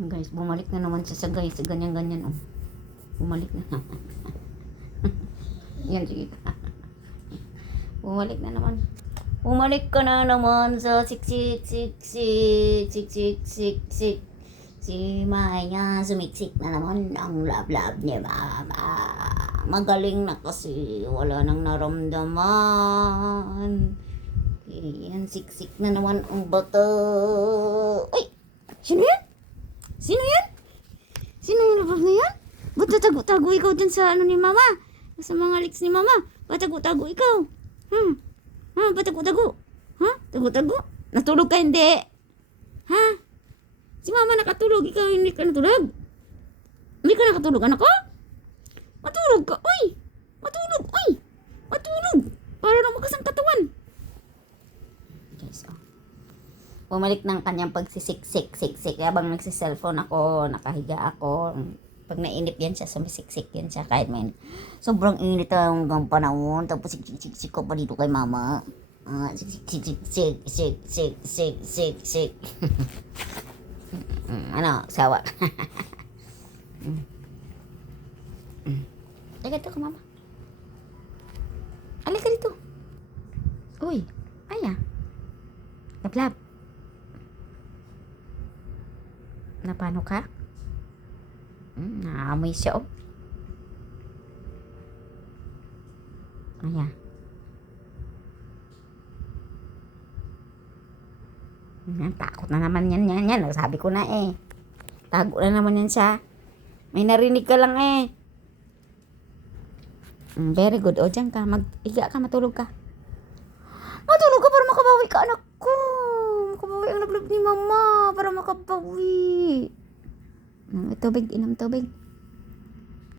Guys, bumalik na naman siya sa guys. Ganyan-ganyan, oh. Bumalik na. Yan, sige. Bumalik na naman. Bumalik ka na naman sa siksik. Si Maya, sumiksik na naman ang love niya, mama. Magaling na kasi. Wala nang naramdaman. Yan, siksik na naman ang bata. Ay! Sino yan? Sino yan? Sino yung lubog na yan? Ba't tatago-tago ikaw dyan sa ano ni mama? Sa mga liks ni mama? Ba't tago-tago ikaw? Ba't tago-tago? Tago-tago? Natulog ka hindi? Si mama nakatulog, ikaw hindi ka natulog? Hindi ka nakatulog, anak ko? Matulog ka, oy! Matulog, oy! Matulog! Para na magasang katawan. Yes, oh. Bumalik ng kanyang pagsisiksik. Habang nagsiselfone ako, nakahiga ako. Pag nainip yan siya, sumisiksik yan siya. Kahit may sobrang init ang panahon. Tapos siksik ko pa dito kay mama. Siksik. Ano, sawa. Halika dito ka, mama. Halika dito. Uy, aya. Lablab. Napano ka? Naamoy siya, oh. Aya. Takot na naman yan. Sabi ko na eh. Tago na naman yan siya. May narinig ka lang eh. Very good. O, dyan ka. Mag-iga ka, matulog ka. Matulog ka para makabawi ka, anak ko. Makabawi ang lablab ni mama. Para makabawi. Tubig, inom tubig.